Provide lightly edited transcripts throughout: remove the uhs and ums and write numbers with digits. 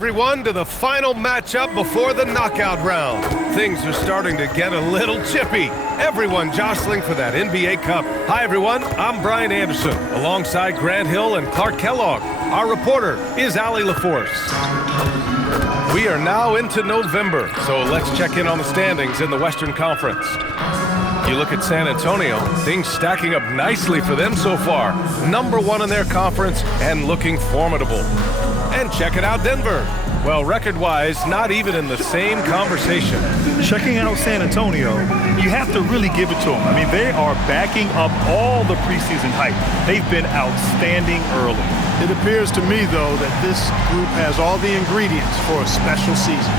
Everyone to the final matchup before the knockout round. Things are starting to get a little chippy. Everyone jostling for that NBA Cup. Hi everyone, I'm Brian Anderson, alongside Grant Hill and Clark Kellogg. Our reporter is Allie LaForce. We are now into November, so let's check in on the standings in the Western Conference. You look at San Antonio, things stacking up nicely for them so far. #1 in their conference and looking formidable. And check it out, Denver. Well, record-wise, not even in the same conversation. Checking out San Antonio, you have to really give it to them. I mean, they are backing up all the preseason hype. They've been outstanding early. It appears to me, though, that this group has all the ingredients for a special season.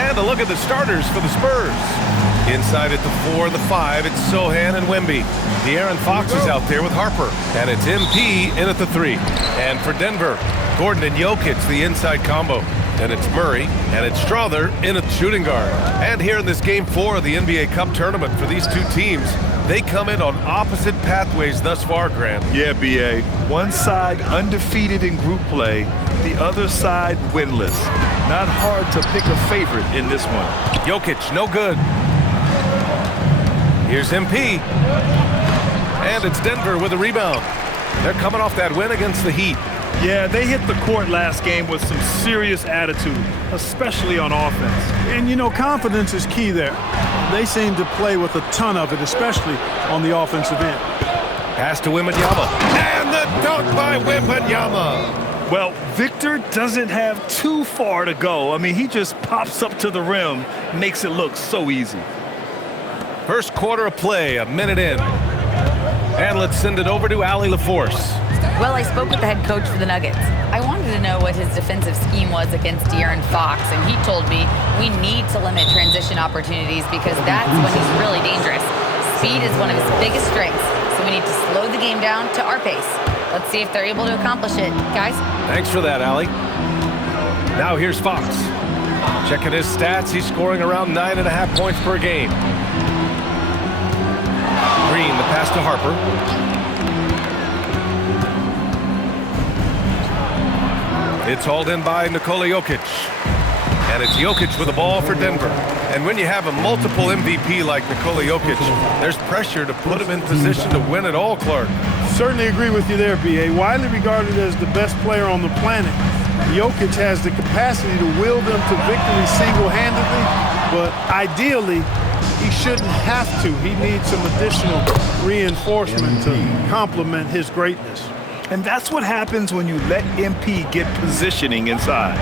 And a look at the starters for the Spurs. Inside at the 4, the 5, it's Sohan and Wemby. De'Aaron Fox is out there with Harper. And it's MP in at the 3. And for Denver, Gordon and Jokic, the inside combo. And it's Murray, and it's Strother in at shooting guard. And here in this Game 4 of the NBA Cup tournament for these two teams, they come in on opposite pathways thus far, Grant. Yeah, B.A. One side undefeated in group play, the other side winless. Not hard to pick a favorite in this one. Jokic, no good. Here's MP. And it's Denver with a rebound. They're coming off that win against the Heat. Yeah, they hit the court last game with some serious attitude, especially on offense. And, you know, confidence is key there. They seem to play with a ton of it, especially on the offensive end. Pass to Wembanyama. And the dunk by Wembanyama. Well, Victor doesn't have too far to go. I mean, he just pops up to the rim, makes it look so easy. First quarter of play, a minute in. And let's send it over to Allie LaForce. Well, I spoke with the head coach for the Nuggets. I wanted to know what his defensive scheme was against De'Aaron Fox, and he told me we need to limit transition opportunities because that's when he's really dangerous. Speed is one of his biggest strengths, so we need to slow the game down to our pace. Let's see if they're able to accomplish it, guys. Thanks for that, Allie. Now here's Fox. Checking his stats, he's scoring around 9.5 points per game. Green, the pass to Harper. It's hauled in by Nikola Jokic. And it's Jokic with the ball for Denver. And when you have a multiple MVP like Nikola Jokic, there's pressure to put him in position to win it all, Clark. Certainly agree with you there, B.A. Widely regarded as the best player on the planet, Jokic has the capacity to will them to victory single-handedly, but ideally, he shouldn't have to. He needs some additional reinforcement to complement his greatness. And that's what happens when you let MP get positioning inside.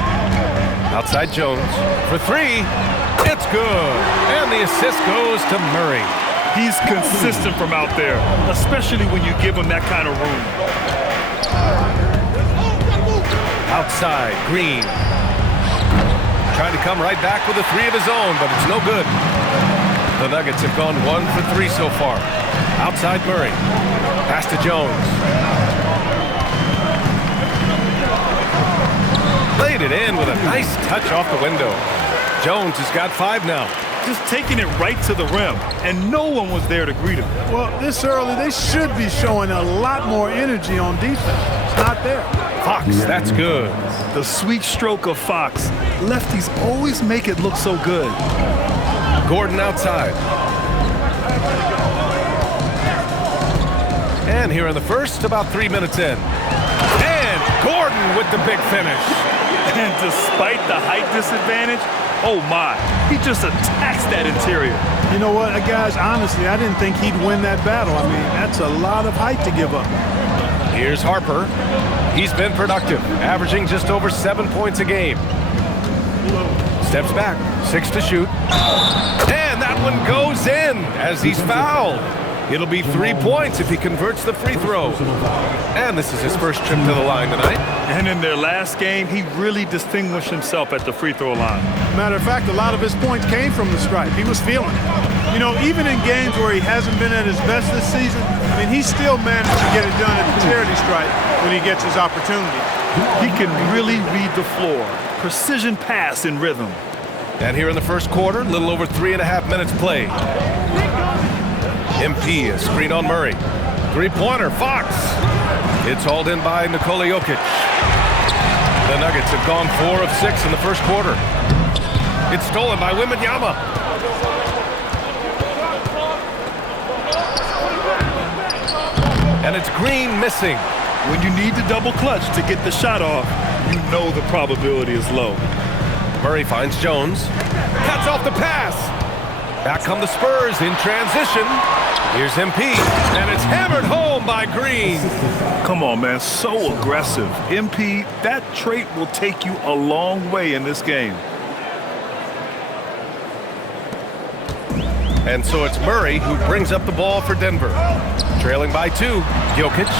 Outside Jones for 3. It's good. And the assist goes to Murray. He's consistent from out there, especially when you give him that kind of room. Outside, Green. Trying to come right back with a 3 of his own, but it's no good. The Nuggets have gone 1 for 3 so far. Outside Murray. Pass to Jones. Laid it in with a nice touch off the window. Jones has got 5 now. Just taking it right to the rim, and no one was there to greet him. Well, this early, they should be showing a lot more energy on defense. It's not there. Fox, that's good. The sweet stroke of Fox. Lefties always make it look so good. Gordon outside. And here in the first, about 3 minutes in. And Gordon with the big finish. And despite the height disadvantage, oh my, he just attacks that interior. You know what, guys, honestly, I didn't think he'd win that battle. I mean, that's a lot of height to give up. Here's Harper. He's been productive, averaging just over 7 points a game. Steps back, 6 to shoot. And that one goes in as he's fouled. It'll be 3 points if he converts the free throw. And this is his first trip to the line tonight. And in their last game, he really distinguished himself at the free throw line. Matter of fact, a lot of his points came from the stripe. He was feeling it. You know, even in games where he hasn't been at his best this season, I mean, he still managed to get it done at the charity stripe when he gets his opportunity. He can really read the floor. Precision pass in rhythm. And here in the first quarter, a little over 3.5 minutes played. MP, a screen on Murray. 3-pointer, Fox. It's hauled in by Nikola Jokic. The Nuggets have gone 4 of 6 in the first quarter. It's stolen by Wembanyama. And it's Green missing. When you need to double clutch to get the shot off, you know the probability is low. Murray finds Jones. Cuts off the pass. Back come the Spurs in transition. Here's MP, and it's hammered home by Green. Come on, man, so aggressive. MP, that trait will take you a long way in this game. And so it's Murray who brings up the ball for Denver. Trailing by 2, Jokic.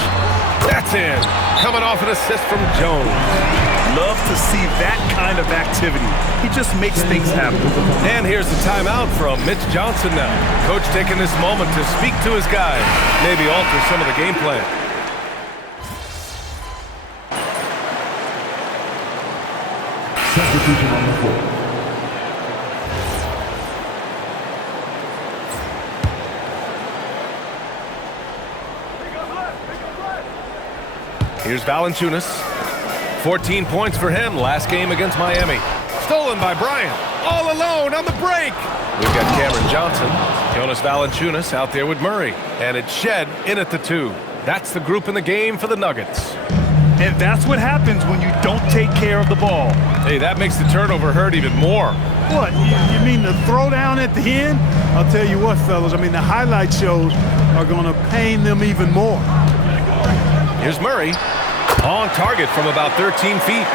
That's in. Coming off an assist from Jones. Love to see that kind of activity. He just makes things happen. And here's the timeout from Mitch Johnson now. Coach taking this moment to speak to his guys. Maybe alter some of the game plan. Substitution on the floor. Here's Valanciunas. 14 points for him last game against Miami. Stolen by Bryant. All alone on the break. We've got Cameron Johnson. Jonas Valanciunas out there with Murray. And it's Shed in at the 2. That's the group in the game for the Nuggets. And that's what happens when you don't take care of the ball. Hey, that makes the turnover hurt even more. What, you mean the throwdown at the end? I'll tell you what, fellas, I mean, the highlight shows are going to pain them even more. Here's Murray. On target from about 13 feet.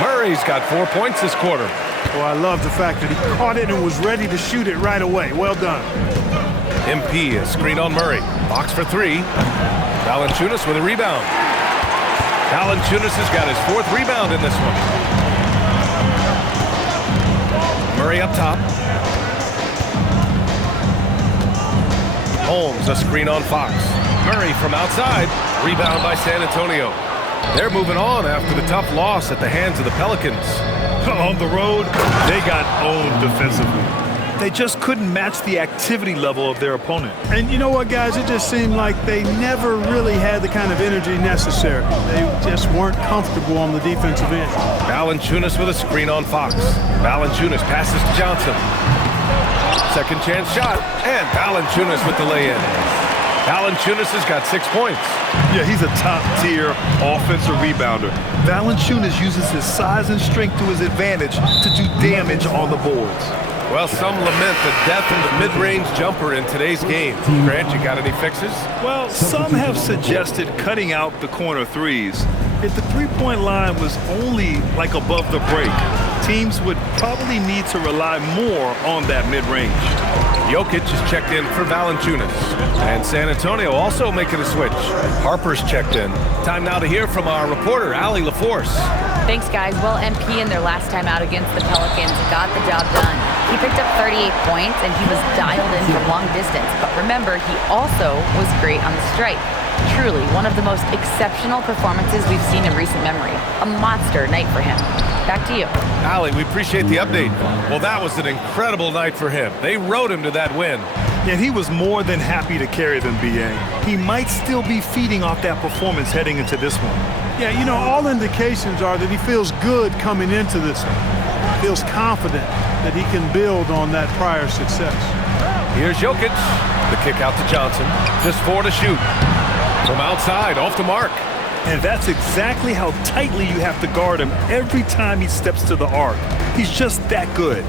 Murray's got 4 points this quarter. Well, I love the fact that he caught it and was ready to shoot it right away. Well done. MP, a screen on Murray. Box for 3. Valanciunas with a rebound. Valanciunas has got his 4th rebound in this one. Murray up top. Holmes, a screen on Fox. Murray from outside. Rebound by San Antonio. They're moving on after the tough loss at the hands of the Pelicans. On the road, they got owned defensively. They just couldn't match the activity level of their opponent. And you know what, guys? It just seemed like they never really had the kind of energy necessary. They just weren't comfortable on the defensive end. Valanciunas with a screen on Fox. Valanciunas passes to Johnson. Second chance shot, and Valanciunas with the lay-in. Valanciunas has got 6 points. Yeah, he's a top-tier offensive rebounder. Valanciunas uses his size and strength to his advantage to do damage on the boards. Well, some lament the death of the mid-range jumper in today's game. Grant, you got any fixes? Well, some have suggested cutting out the corner threes. If the three-point line was only like above the break, teams would probably need to rely more on that mid-range. Jokic is checked in for Valanciunas. And San Antonio also making a switch. Harper's checked in. Time now to hear from our reporter, Allie LaForce. Thanks, guys. Well, MP in their last time out against the Pelicans got the job done. He picked up 38 points, and he was dialed in from long distance. But remember, he also was great on the stripe. Truly, one of the most exceptional performances we've seen in recent memory. A monster night for him. Back to you. Allie, we appreciate the update. Well, that was an incredible night for him. They rode him to that win. And he was more than happy to carry them, B.A. He might still be feeding off that performance heading into this one. Yeah, you know, all indications are that he feels good coming into this one. Feels confident that he can build on that prior success. Here's Jokic. The kick out to Johnson. Just 4 to shoot. From outside, off the mark. And that's exactly how tightly you have to guard him every time he steps to the arc. He's just that good.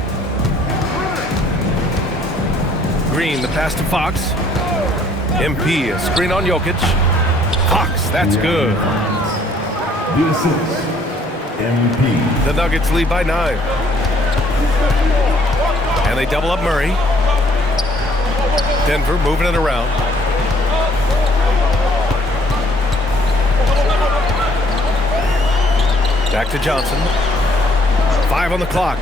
Green, the pass to Fox. MP, a screen on Jokic. Fox, that's good. The assist, MP. The Nuggets lead by 9. And they double up Murray. Denver moving it around. Back to Johnson. 5 on the clock.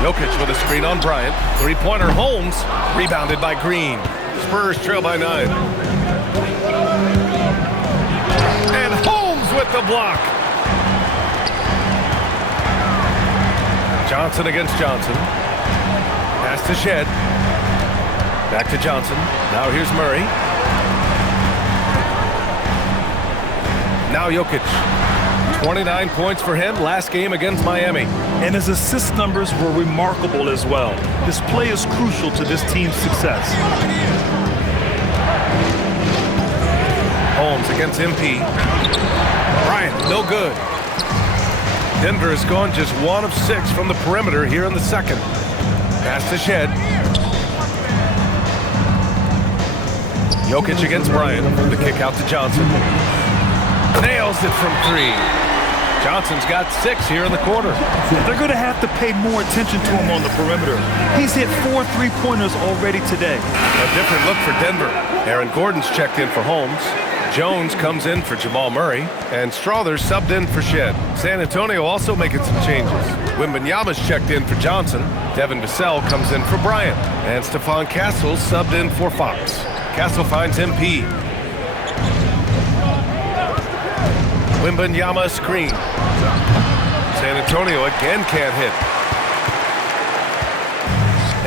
Jokic with a screen on Bryant. Three-pointer Holmes. Rebounded by Green. Spurs trail by 9. And Holmes with the block. Johnson against Johnson. Pass to Shed. Back to Johnson. Now here's Murray. Now Jokic. 29 points for him last game against Miami. And his assist numbers were remarkable as well. His play is crucial to this team's success. Holmes against MP. Bryant, no good. Denver has gone just 1 of 6 from the perimeter here in the second. Pass to Shed. Jokic against Bryant. The kick out to Johnson. Nails it from 3. Johnson's got 6 here in the quarter. They're going to have to pay more attention to him on the perimeter. He's hit 4 3-pointers already today. A different look for Denver. Aaron Gordon's checked in for Holmes. Jones comes in for Jamal Murray. And Strother's subbed in for Shed. San Antonio also making some changes. Wembanyama's checked in for Johnson. Devin Vassell comes in for Bryant. And Stephon Castle subbed in for Fox. Castle finds MP. Wembanyama screen. San Antonio again can't hit.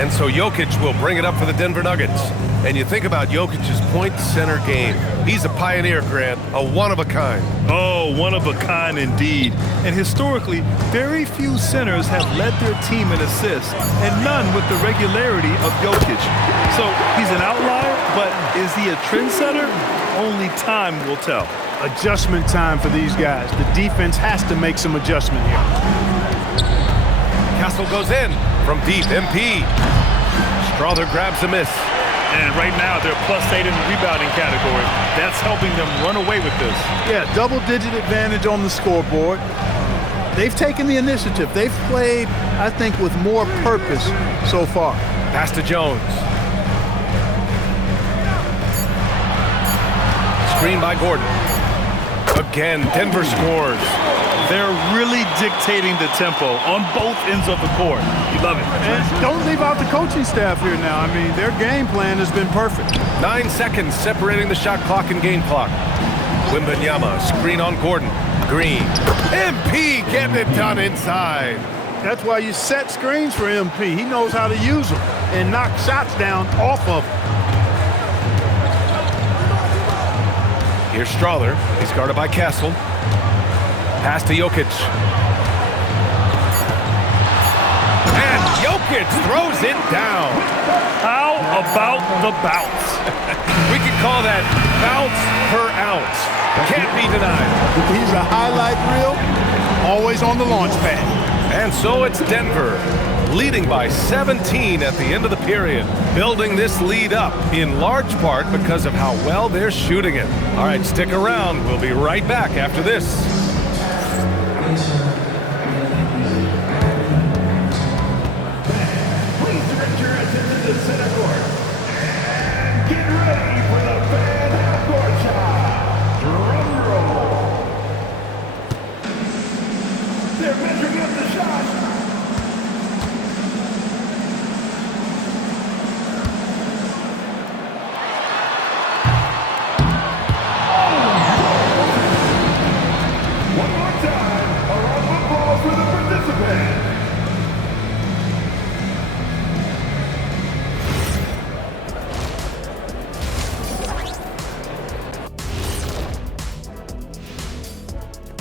And so Jokic will bring it up for the Denver Nuggets. And you think about Jokic's point center game. He's a pioneer, Grant, a one-of-a-kind. Oh, one of a kind indeed. And historically, very few centers have led their team in assists, and none with the regularity of Jokic. So he's an outlier, but is he a trendsetter? Only time will tell. Adjustment time for these guys. The defense has to make some adjustment here. Castle goes in from deep. MP. Strother grabs a miss. And right now, they're +8 in the rebounding category. That's helping them run away with this. Yeah, double-digit advantage on the scoreboard. They've taken the initiative. They've played, I think, with more purpose so far. Pass to Jones. Screen by Gordon. Again, Denver scores. They're really dictating the tempo on both ends of the court. You love it. And don't leave out the coaching staff here now. I mean, their game plan has been perfect. 9 seconds separating the shot clock and game clock. Wembanyama, screen on Gordon. Green. MP getting it done inside. That's why you set screens for MP. He knows how to use them and knock shots down off of them. Here's Strother. He's guarded by Castle. Pass to Jokic. And Jokic throws it down. How about the bounce? We could call that bounce per ounce. Can't be denied. He's a highlight reel, always on the launch pad. And so it's Denver, leading by 17 at the end of the period, building this lead up in large part because of how well they're shooting it. All right, stick around. We'll be right back after this. Please direct your attention to center court. And get ready for the fan half-court shot. Drum roll. They're measuring up the shot.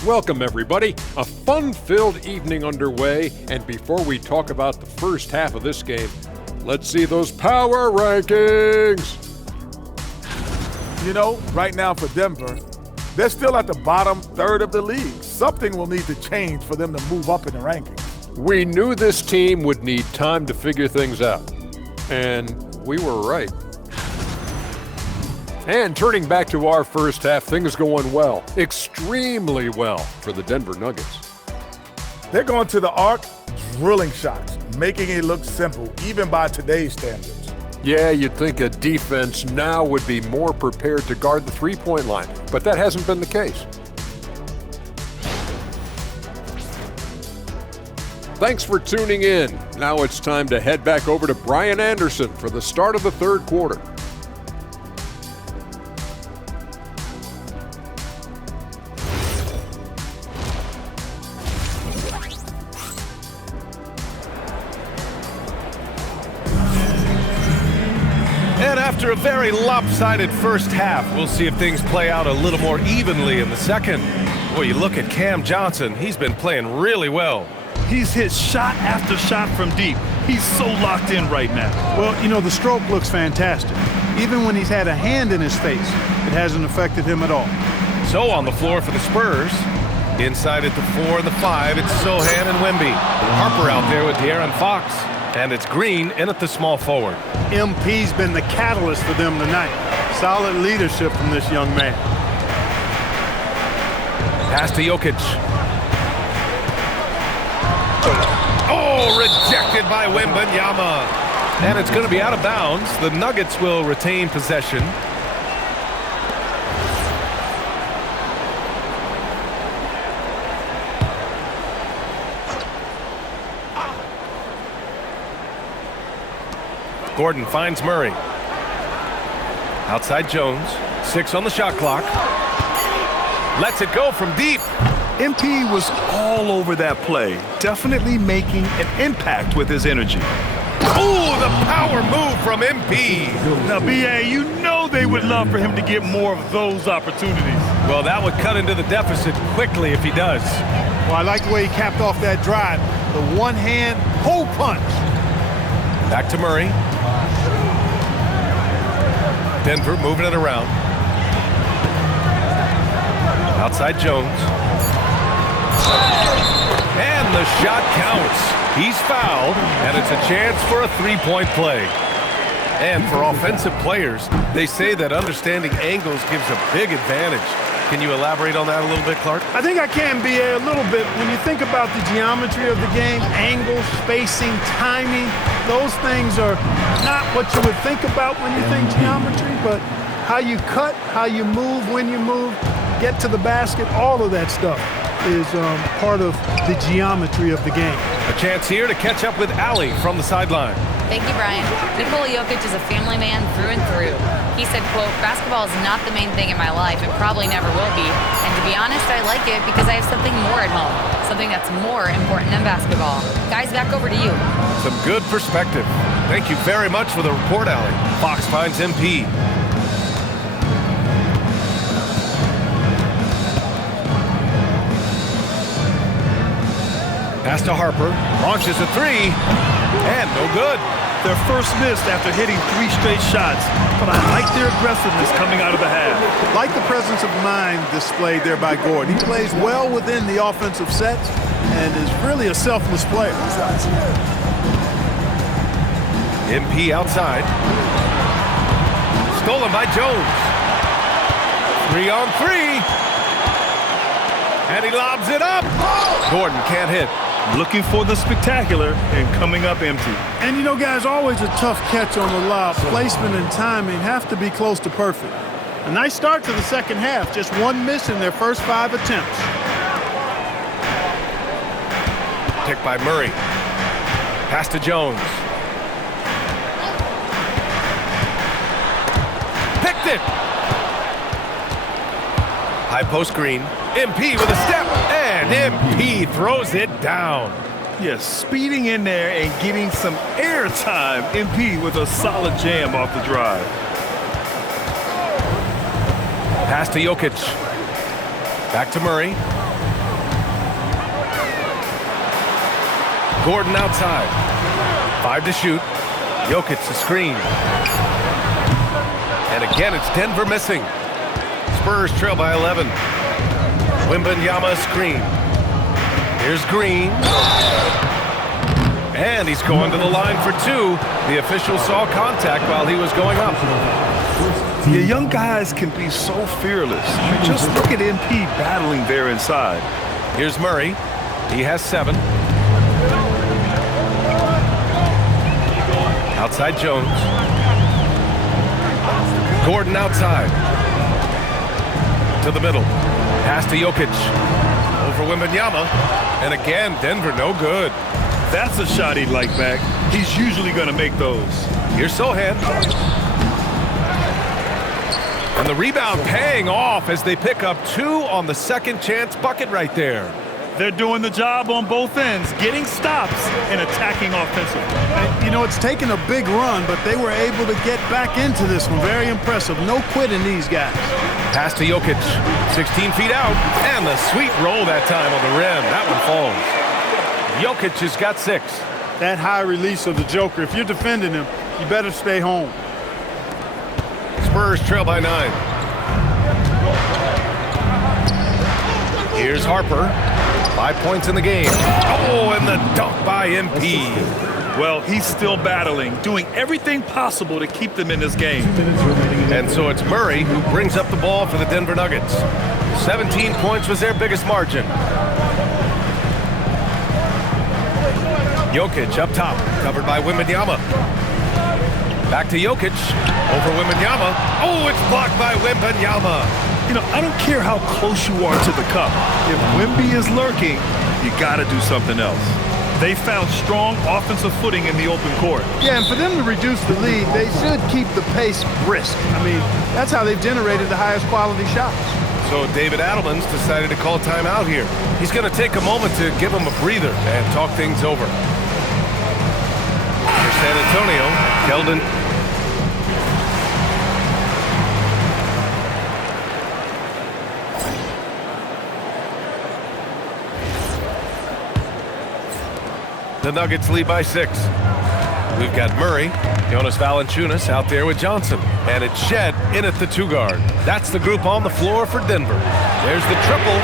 Welcome, everybody. A fun-filled evening underway, and before we talk about the first half of this game, let's see those power rankings. You know, right now for Denver, they're still at the bottom third of the league. Something will need to change for them to move up in the rankings. We knew this team would need time to figure things out, and we were right. And turning back to our first half, things going well, extremely well for the Denver Nuggets. They're going to the arc, drilling shots, making it look simple, even by today's standards. Yeah, you'd think a defense now would be more prepared to guard the three-point line, but that hasn't been the case. Thanks for tuning in. Now it's time to head back over to Brian Anderson for the start of the third quarter. And after a very lopsided first half, we'll see if things play out a little more evenly in the second. Well, you look at Cam Johnson. He's been playing really well. He's hit shot after shot from deep. He's so locked in right now. Well, you know, the stroke looks fantastic. Even when he's had a hand in his face, it hasn't affected him at all. So on the floor for the Spurs. Inside at the 4 and the 5, it's Sohan and Wemby. Harper out there with De'Aaron Fox. And it's Green in at the small forward. MP's been the catalyst for them tonight. Solid leadership from this young man. Pass to Jokic. Oh, rejected by Wembanyama. And it's going to be out of bounds. The Nuggets will retain possession. Gordon finds Murray. Outside Jones. 6 on the shot clock. Lets it go from deep. MP was all over that play, definitely making an impact with his energy. Oh, the power move from MP. Now, BA, you know they would love for him to get more of those opportunities. Well, that would cut into the deficit quickly if he does. Well, I like the way he capped off that drive. The one-hand hole punch. Back to Murray. Denver moving it around. Outside Jones. And the shot counts. He's fouled, and it's a chance for a three-point play. And for offensive players, they say that understanding angles gives a big advantage. Can you elaborate on that a little bit, Clark? I think I can, BA, a little bit. When you think about the geometry of the game, angles, spacing, timing, those things are not what you would think about when you think geometry, but how you cut, how you move, when you move, get to the basket, all of that stuff is part of the geometry of the game. A chance here to catch up with Allie from the sideline. Thank you, Brian. Nikola Jokic is a family man through and through. He said, quote, basketball is not the main thing in my life and probably never will be. And to be honest, I like it because I have something more at home, something that's more important than basketball. Guys, back over to you. Some good perspective. Thank you very much for the report, Allie. Fox finds MP. Pass to Harper, launches a three, and no good. Their first miss after hitting 3 straight shots, but I like their aggressiveness coming out of the half. Like the presence of mind displayed there by Gordon. He plays well within the offensive sets and is really a selfless player. MP outside. Stolen by Jones. 3 on 3. And he lobs it up. Gordon can't hit. Looking for the spectacular and coming up empty. And you know, guys, always a tough catch on the lob. Placement and timing have to be close to perfect. A nice start to the second half. Just one miss in their first 5 attempts. Picked by Murray. Pass to Jones. Picked it. High post Green. MP with a step, and MP throws it down. Yes, speeding in there and getting some air time. MP with a solid jam off the drive. Pass to Jokic. Back to Murray. Gordon outside. 5 to shoot. Jokic the screen. And again, it's Denver missing. Spurs trail by 11. Wembanyama screen. Here's Green. And he's going to the line for 2. The official saw contact while he was going up. The young guys can be so fearless. Just look at MP battling there inside. Here's Murray. He has 7. Outside Jones. Gordon outside. To the middle. Pass to Jokic. Over Wembanyama. And again, Denver no good. That's a shot he'd like back. He's usually going to make those. Here's Sohan. And the rebound paying off as they pick up 2 on the second chance bucket right there. They're doing the job on both ends, getting stops and attacking offensively. And, you know, it's taken a big run, but they were able to get back into this one. Very impressive. No quitting these guys. Pass to Jokic, 16 feet out, and the sweet roll that time on the rim. That one falls. Jokic has got 6. That high release of the Joker, if you're defending him, you better stay home. Spurs trail by 9. Here's Harper. 5 points in the game. Oh, and the dunk by MP. Well, he's still battling, doing everything possible to keep them in this game. And so it's Murray who brings up the ball for the Denver Nuggets. 17 points was their biggest margin. Jokic up top, covered by Wembanyama. Back to Jokic, over Wembanyama. Oh, it's blocked by Wembanyama. You know, I don't care how close you are to the cup. If Wemby is lurking, you got to do something else. They found strong offensive footing in the open court. Yeah, and for them to reduce the lead, they should keep the pace brisk. I mean, that's how they've generated the highest quality shots. So David Adelman's decided to call timeout here. He's going to take a moment to give him a breather and talk things over. For San Antonio, Keldon. The Nuggets lead by 6. We've got Murray, Jonas Valanciunas out there with Johnson. And it's Shed in at the 2 guard. That's the group on the floor for Denver. There's the triple.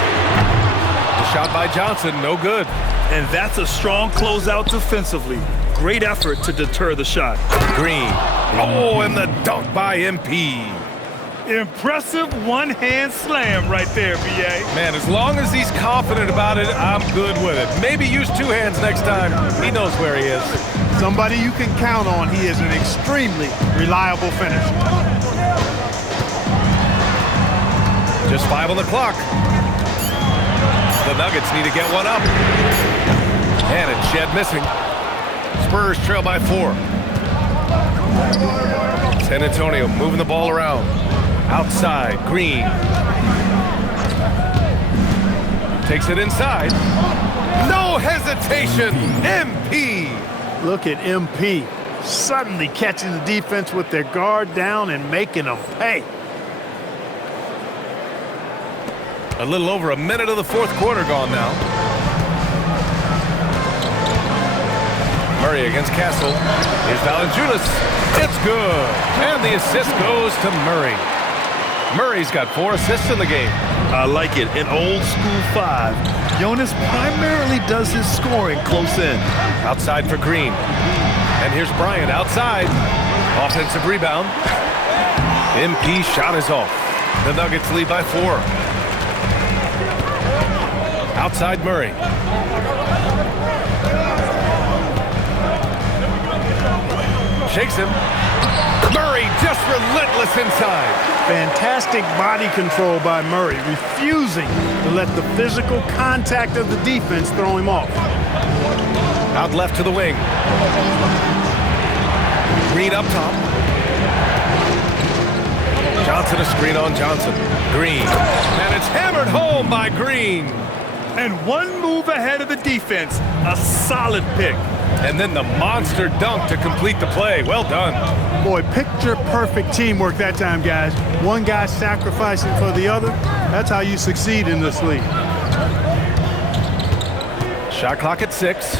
The shot by Johnson, no good. And that's a strong closeout defensively. Great effort to deter the shot. Green. Oh, and the dunk by MP. Impressive one-hand slam right there, B.A. Man, as long as he's confident about it, I'm good with it. Maybe use 2 hands next time. He knows where he is. Somebody you can count on. He is an extremely reliable finisher. Just 5 on the clock. The Nuggets need to get one up. And it's Shed missing. Spurs trail by 4. San Antonio moving the ball around. Outside, Green. Takes it inside. No hesitation, MP. Look at MP suddenly catching the defense with their guard down and making them pay. A little over a minute of the 4th quarter gone now. Murray against Castle. Here's Valanciunas. It's good. And the assist goes to Murray. Murray's got 4 assists in the game. I like it. In old school 5, Jonas primarily does his scoring close in. Outside for Green. And here's Bryant outside. Offensive rebound. MP shot is off. The Nuggets lead by 4. Outside Murray. Shakes him. Murray just relentless inside. Fantastic body control by Murray, refusing to let the physical contact of the defense throw him off. Out left to the wing. Green up top. Johnson a screen on Johnson. Green. And it's hammered home by Green. And one move ahead of the defense. A solid pick. And then the monster dunk to complete the play. Well done. Boy, picture-perfect teamwork that time, guys. One guy sacrificing for the other. That's how you succeed in this league. Shot clock at 6.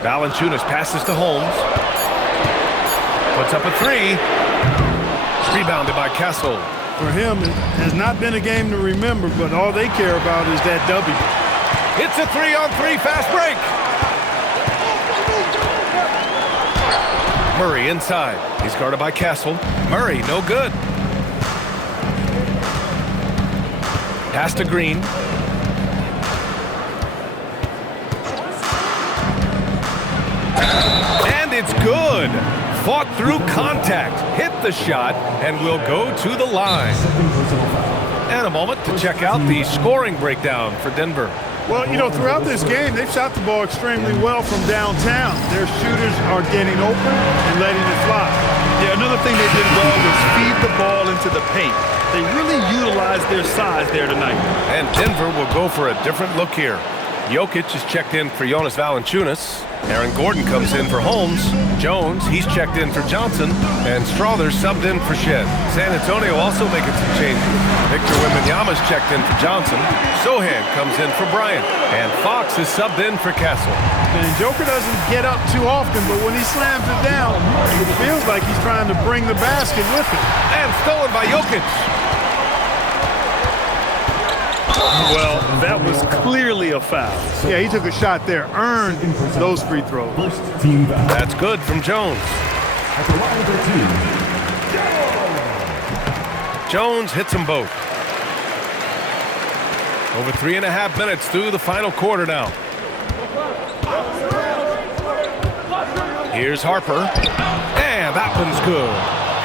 Valanciunas passes to Holmes. Puts up a 3. Rebounded by Castle. For him, it has not been a game to remember, but all they care about is that W. It's a 3-on-3 fast break. Murray inside. He's guarded by Castle. Murray, no good. Pass to Green. And it's good. Fought through contact. Hit the shot and will go to the line. And a moment to check out the scoring breakdown for Denver. Well, you know, throughout this game, they've shot the ball extremely well from downtown. Their shooters are getting open and letting it fly. Yeah, another thing they did well was feed the ball into the paint. They really utilized their size there tonight. And Denver will go for a different look here. Jokic is checked in for Jonas Valanciunas. Aaron Gordon comes in for Holmes. Jones, he's checked in for Johnson. And Strother's subbed in for Shed. San Antonio also making some changes. Victor Wembanyama's checked in for Johnson. Sohan comes in for Bryant. And Fox is subbed in for Castle. And Joker doesn't get up too often, but when he slams it down, it feels like he's trying to bring the basket with him. And stolen by Jokic. Well, that was clearly a foul. Yeah, he took a shot there, earned those free throws. That's good from Jones. Jones hits them both. Over 3.5 minutes through the final quarter now. Here's Harper. And that one's good.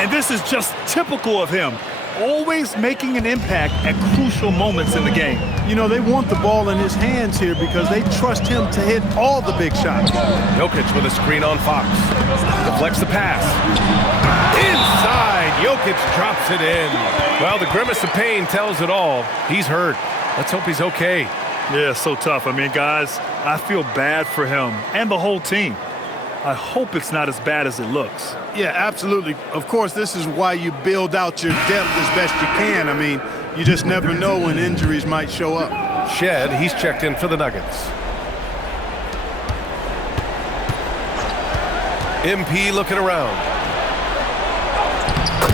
And this is just typical of him. Always making an impact at crucial moments in the game. You know, they want the ball in his hands here because they trust him to hit all the big shots. Jokic with a screen on Fox. Deflects the pass. Inside, Jokic drops it in. Well, the grimace of pain tells it all. He's hurt. Let's hope he's okay. Yeah, so tough. I mean, guys, I feel bad for him and the whole team. I hope it's not as bad as it looks. Yeah, absolutely. Of course, this is why you build out your depth as best you can. I mean, you just never know when injuries might show up. Shed, he's checked in for the Nuggets. MP looking around.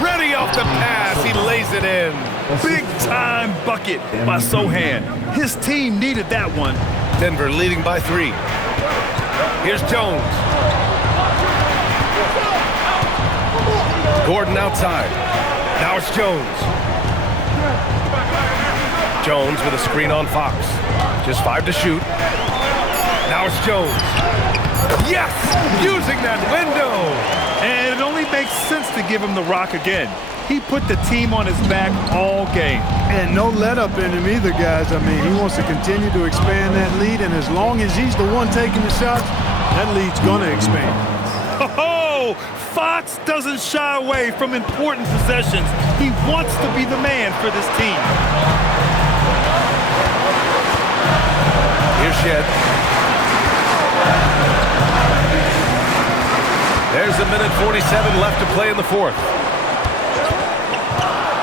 Ready off the pass, he lays it in. Big time bucket by Sohan. His team needed that one. Denver leading by 3. Here's Jones. Gordon outside. Now it's Jones. Jones with a screen on Fox. Just 5 to shoot. Now it's Jones. Yes! Using that window! And it only makes sense to give him the rock again. He put the team on his back all game. And no let-up in him either, guys. I mean, he wants to continue to expand that lead, and as long as he's the one taking the shots, that lead's going to expand. Oh, Fox doesn't shy away from important possessions. He wants to be the man for this team. Here's Shed. There's a minute 47 left to play in the fourth.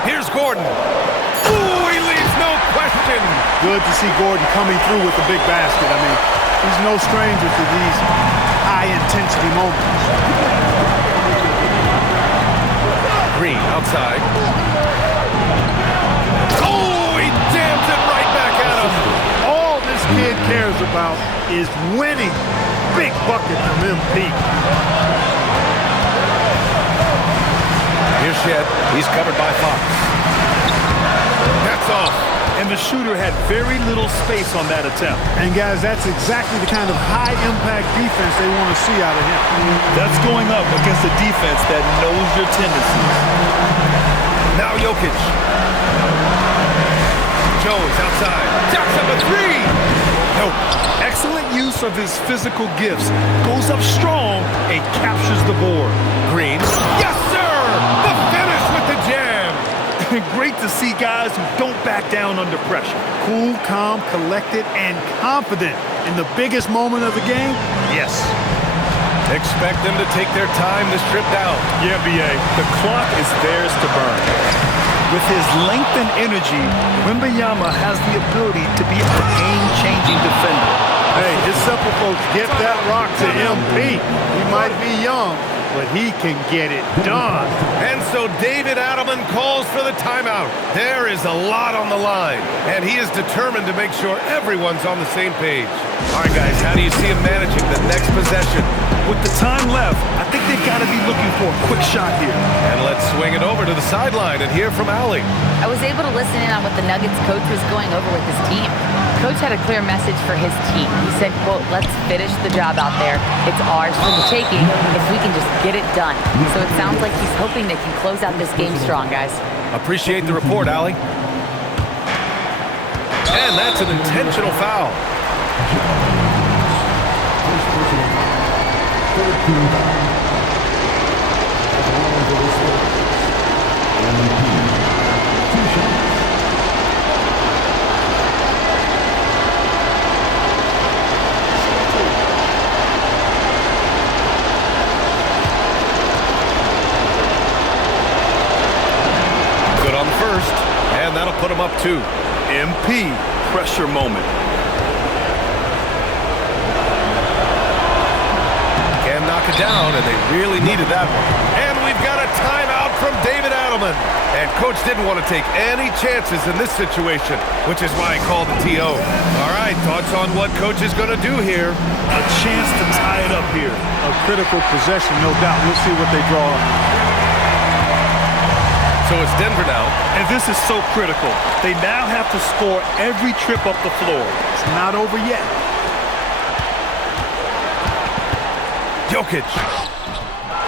Here's Gordon. Ooh, he leaves no question. Good to see Gordon coming through with the big basket. I mean, he's no stranger to these high-intensity moments. Green outside. Oh, he jams it right back at him. All this kid cares about is winning. Big bucket from MP. Here's Shed. He's covered by Fox. That's off. And the shooter had very little space on that attempt. And guys, that's exactly the kind of high-impact defense they want to see out of him. That's going up against a defense that knows your tendencies. Now Jokic. Jones outside. Jacks up a 3. Nope. Excellent use of his physical gifts. Goes up strong and captures the board. Green. Yes, sir! The finish with the jam. Great to see guys who don't back down under pressure. Cool, calm, collected, and confident in the biggest moment of the game? Yes. Expect them to take their time this trip down. Yeah, B.A., the clock is theirs to burn. With his length and energy, Wembanyama has the ability to be a game-changing defender. Hey, his simple folks get that rock to MP. He might be young, but he can get it done. And so David Adelman calls for the timeout. There is a lot on the line, and he is determined to make sure everyone's on the same page. All right, guys, how do you see him managing the next possession? With the time left, I think they've got to be looking for a quick shot here. And let's swing it over to the sideline and hear from Allie. I was able to listen in on what the Nuggets coach was going over with his team. Coach had a clear message for his team. He said, quote, let's finish the job out there. It's ours for the taking if we can just get it done. So it sounds like he's hoping they can close out this game strong, guys. Appreciate the report, Allie. And that's an intentional foul. put him up 2. MP, pressure moment. Can knock it down, and they really needed that one. And we've got a timeout from David Adelman. And coach didn't want to take any chances in this situation, which is why he called the TO. All right, thoughts on what coach is going to do here? A chance to tie it up here. A critical possession, no doubt. We'll see what they draw up. So it's Denver now. And this is so critical. They now have to score every trip up the floor. It's not over yet. Jokic.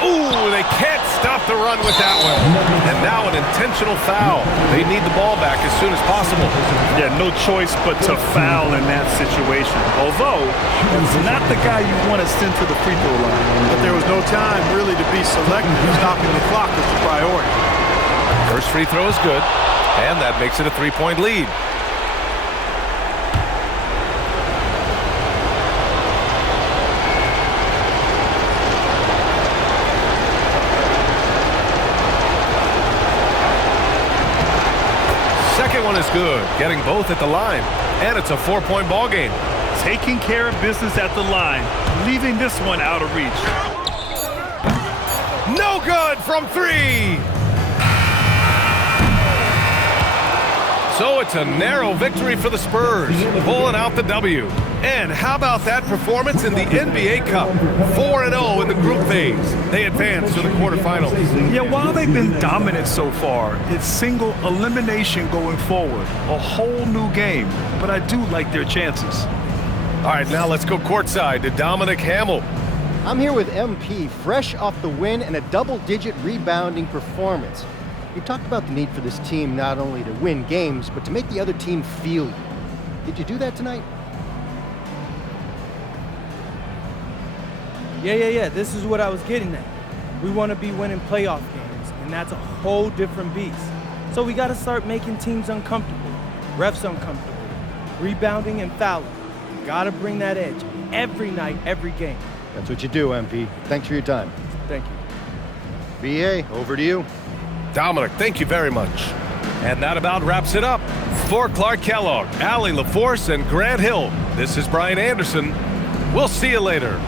Ooh, they can't stop the run with that one. And now an intentional foul. They need the ball back as soon as possible. Yeah, no choice but to foul in that situation. Although, he's not the guy you want to send to the free throw line. But there was no time really to be selective. Stopping the clock was the priority. First free throw is good, and that makes it a 3-point lead. Second one is good, getting both at the line, and it's a 4-point ball game. Taking care of business at the line, leaving this one out of reach. No good from 3. So it's a narrow victory for the Spurs, pulling out the W. And how about that performance in the NBA Cup? 4-0 in the group phase. They advance to the quarterfinals. Yeah, while they've been dominant so far, it's single elimination going forward. A whole new game, but I do like their chances. All right, now let's go courtside to Dominic Hamill. I'm here with MP, fresh off the win and a double-digit rebounding performance. You talked about the need for this team not only to win games, but to make the other team feel you. Did you do that tonight? Yeah. This is what I was getting at. We want to be winning playoff games, and that's a whole different beast. So we got to start making teams uncomfortable, refs uncomfortable, rebounding and fouling. Got to bring that edge every night, every game. That's what you do, MP. Thanks for your time. Thank you. BA, over to you. Dominic, thank you very much. And that about wraps it up. For Clark Kellogg, Allie LaForce, and Grant Hill, this is Brian Anderson. We'll see you later.